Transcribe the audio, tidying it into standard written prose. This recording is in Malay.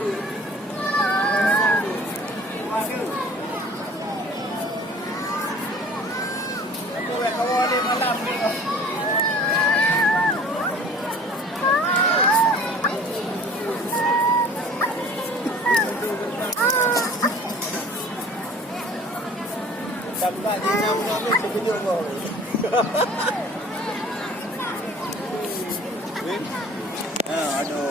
Aku kawan dia malam ni. Tak buka dia nak sekejap kau.